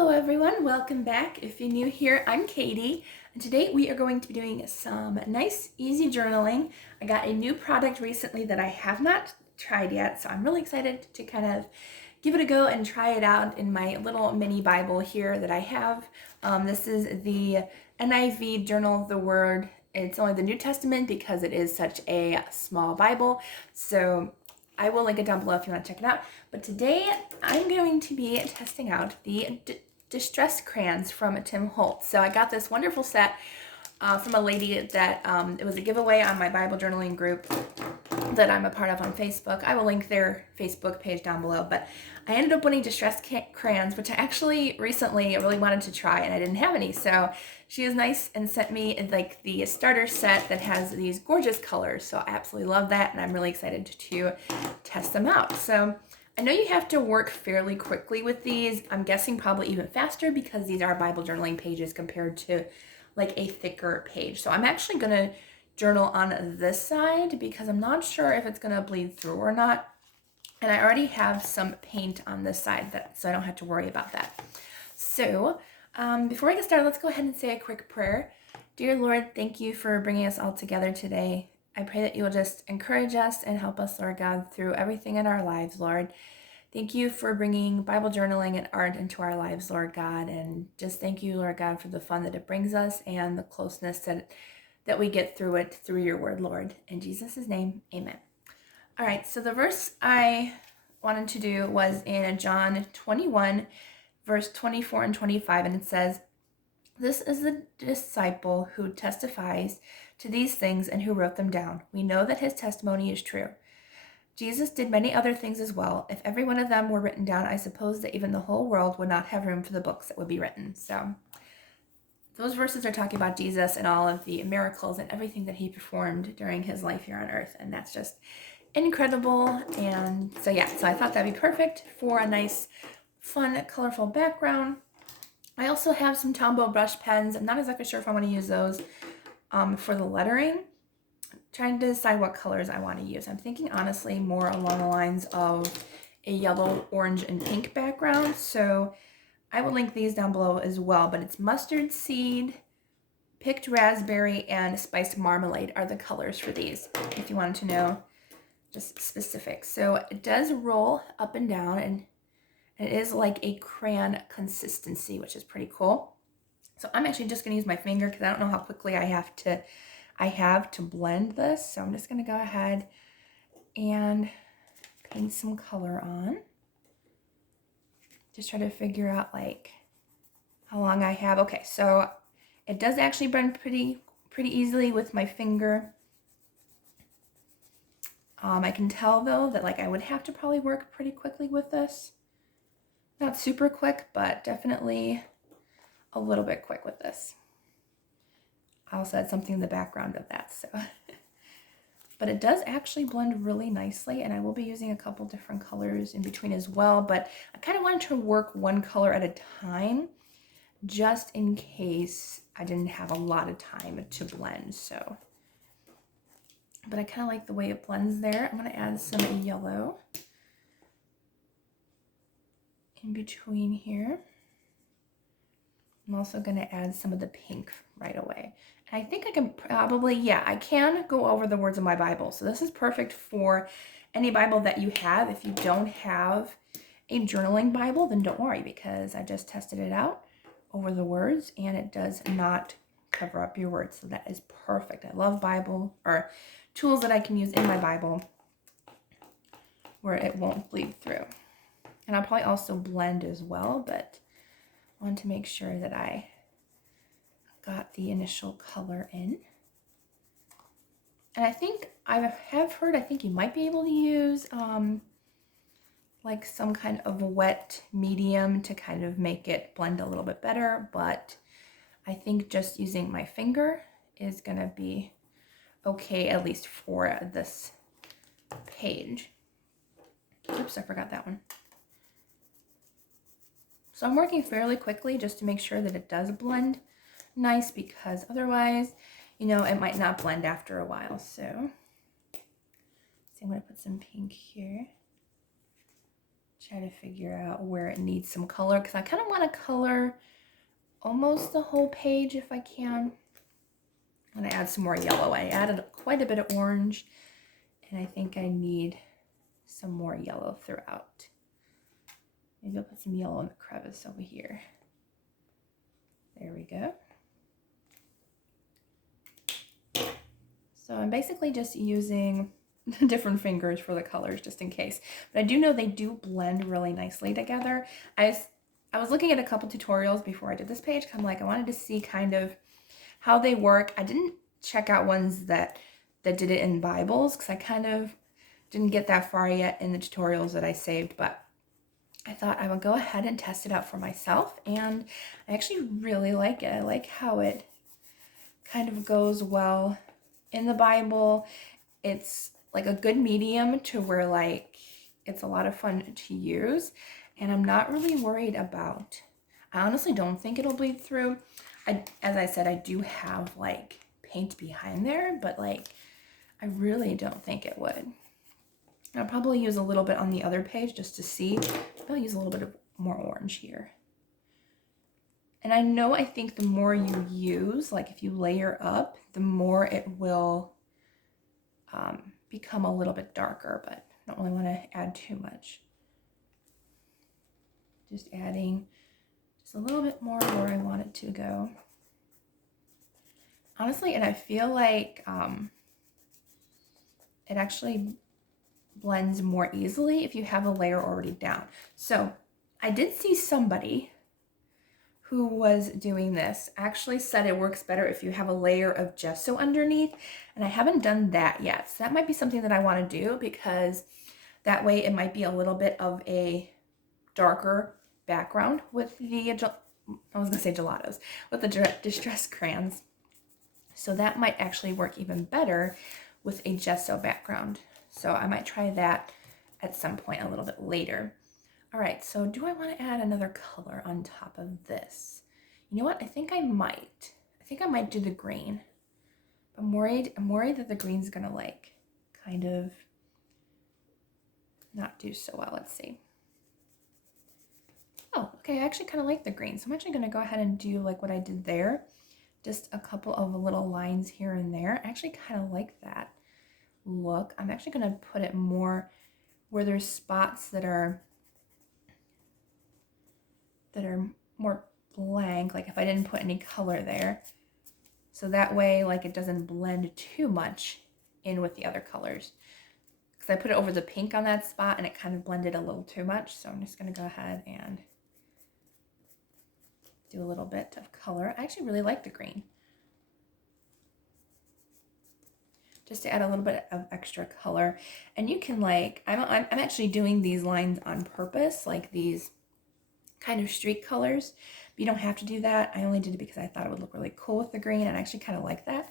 Hello everyone, welcome back. If you're new here, I'm Katie, and today we are going to be doing some nice, easy journaling. I got a new product recently that I have not tried yet, so I'm really excited to kind of give it a go and try it out in my little mini Bible here that I have. This is the NIV Journal of the Word. It's only the New Testament because it is such a small Bible, so I will link it down below if you want to check it out. But today I'm going to be testing out the Distress Crayons from Tim Holtz. So I got this wonderful set from a lady that it was a giveaway on my Bible journaling group that I'm a part of on Facebook. I will link their Facebook page down below. But I ended up winning Distress Crayons, which I actually recently really wanted to try and I didn't have any. So she was nice and sent me like the starter set that has these gorgeous colors. So I absolutely love that and I'm really excited to test them out. So I know you have to work fairly quickly with these. I'm guessing probably even faster because these are Bible journaling pages compared to like a thicker page. So I'm actually going to journal on this side because I'm not sure if it's going to bleed through or not. And I already have some paint on this side, so I don't have to worry about that. So before I get started, let's go ahead and say a quick prayer. Dear Lord, thank you for bringing us all together today. I pray that you will just encourage us and help us, Lord God, through everything in our lives, Lord. Thank you for bringing Bible journaling and art into our lives, Lord God. And just thank you, Lord God, for the fun that it brings us and the closeness that we get through it, through your word, Lord. In Jesus' name, amen. All right, so the verse I wanted to do was in John 21, verse 24 and 25, and it says, "This is the disciple who testifies to these things and who wrote them down. We know that his testimony is true. Jesus did many other things as well. If every one of them were written down, I suppose that even the whole world would not have room for the books that would be written." So those verses are talking about Jesus and all of the miracles and everything that he performed during his life here on earth. And that's just incredible. And so I thought that'd be perfect for a nice, fun, colorful background. I also have some Tombow brush pens. I'm not exactly sure if I want to use those for the lettering. Trying to decide what colors I want to use. I'm thinking honestly more along the lines of a yellow, orange, and pink background. So I will link these down below as well, but it's mustard seed, picked raspberry, and spiced marmalade are the colors for these, if you wanted to know just specifics. So it does roll up and down, and it is like a crayon consistency, which is pretty cool. So I'm actually just going to use my finger because I don't know how quickly I have to blend this. So I'm just going to go ahead and paint some color on. Just try to figure out like how long I have. Okay, so it does actually blend pretty easily with my finger. I can tell though that like I would have to probably work pretty quickly with this. Not super quick, but definitely a little bit quick with this. I also had something in the background of that, so. But it does actually blend really nicely, and I will be using a couple different colors in between as well, but I kind of wanted to work one color at a time just in case I didn't have a lot of time to blend, so. But I kind of like the way it blends there. I'm going to add some yellow in between here. I'm also going to add some of the pink right away. And I think I can probably, I can go over the words of my Bible. So this is perfect for any Bible that you have. If you don't have a journaling Bible, then don't worry because I just tested it out over the words and it does not cover up your words. So that is perfect. I love Bible or tools that I can use in my Bible where it won't bleed through. And I'll probably also blend as well, but I want to make sure that I got the initial color in. And I think I have heard, I think you might be able to use like some kind of wet medium to kind of make it blend a little bit better, but I think just using my finger is gonna be okay, at least for this page. Oops, I forgot that one. So I'm working fairly quickly just to make sure that it does blend nice because otherwise, it might not blend after a while. So I'm going to put some pink here. try to figure out where it needs some color, because I kind of want to color almost the whole page if I can. I'm going to add some more yellow. I added quite a bit of orange, and I think I need some more yellow throughout. Maybe I'll put some yellow in the crevice over here. There we go. So I'm basically just using different fingers for the colors just in case. But I do know they do blend really nicely together. I was looking at a couple tutorials before I did this page. I'm like, I wanted to see kind of how they work. I didn't check out ones that did it in Bibles because I kind of didn't get that far yet in the tutorials that I saved, but I thought I would go ahead and test it out for myself, and I actually really like it. I like how it kind of goes well in the Bible. It's like a good medium to where like it's a lot of fun to use, and I'm not really worried about, I honestly don't think it'll bleed through. As I said, I do have like paint behind there, but like I really don't think it would. I'll probably use a little bit on the other page just to see. I'll use a little bit of more orange here. And I know, I think the more you use, like if you layer up, the more it will become a little bit darker, but I don't really want to add too much. Just adding just a little bit more where I want it to go. Honestly, and I feel like it actually blends more easily if you have a layer already down. So I did see somebody who was doing this actually said it works better if you have a layer of gesso underneath, and I haven't done that yet. So that might be something that I want to do, because that way it might be a little bit of a darker background with the, I was gonna say gelatos, with the Distress Crayons. So that might actually work even better with a gesso background. So I might try that at some point a little bit later. All right, so do I want to add another color on top of this? You know what? I think I might. I think I might do the green. I'm worried that the green's gonna like kind of not do so well. Let's see. Oh, okay, I actually kind of like the green. So I'm actually gonna go ahead and do like what I did there. Just a couple of little lines here and there. I actually kind of like that look. I'm actually gonna put it more where there's spots that are more blank, like if I didn't put any color there. So that way, like it doesn't blend too much in with the other colors. Because I put it over the pink on that spot and it kind of blended a little too much. So I'm just gonna go ahead and do a little bit of color. I actually really like the green. Just to add a little bit of extra color. And you can like, I'm actually doing these lines on purpose, like these kind of streak colors, but you don't have to do that. I only did it because I thought it would look really cool with the green, and I actually kind of like that.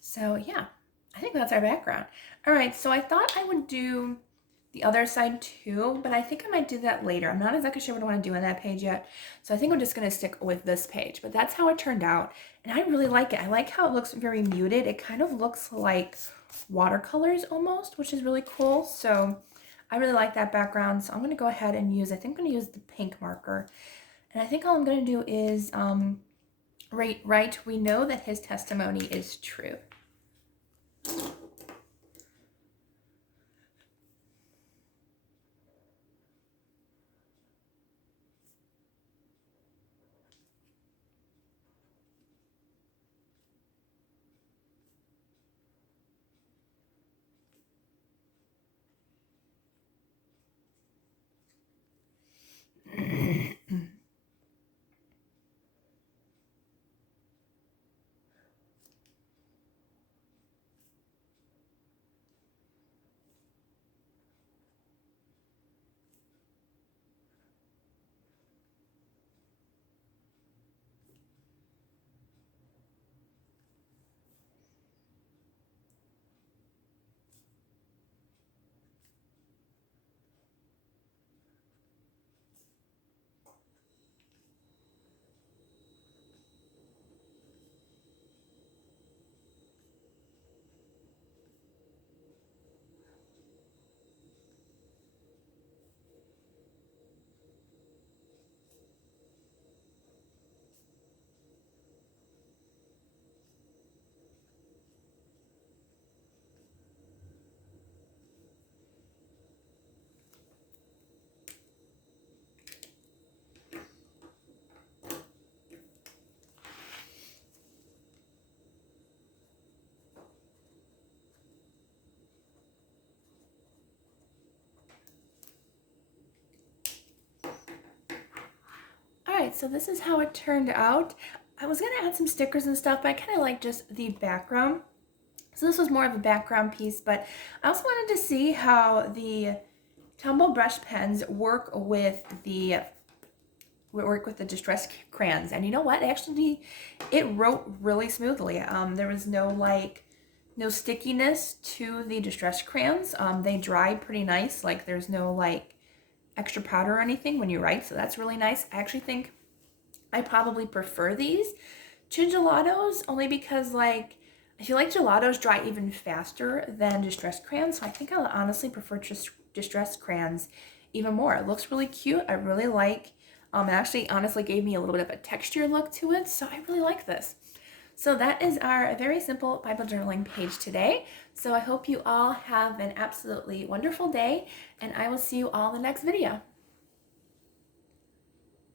So yeah, I think that's our background. All right, so I thought I would do the other side too, but I think I might do that later. I'm not exactly sure what I want to do on that page yet, so I think I'm just going to stick with this page, but that's how it turned out, and I really like it. I like how it looks very muted. It kind of looks like watercolors almost, which is really cool. So I really like that background, so I'm going to go ahead and use, I think I'm going to use the pink marker. And I think all I'm going to do is write, we know that his testimony is true. right, so this is how it turned out. I was gonna add some stickers and stuff, but I kind of like just the background. So this was more of a background piece, but I also wanted to see how the Tumble brush pens work with the Distress crayons. And you know what? Actually, it wrote really smoothly. There was no stickiness to the Distress crayons. They dried pretty nice. Like there's no like extra powder or anything when you write, so that's really nice. I actually think I probably prefer these to gelatos only because like I feel like gelatos dry even faster than Distress crayons, so I think I'll honestly prefer just Distress crayons even more. It looks really cute. I really like it actually honestly gave me a little bit of a texture look to it, so I really like this. So that is our very simple Bible journaling page today. So I hope you all have an absolutely wonderful day, and I will see you all in the next video.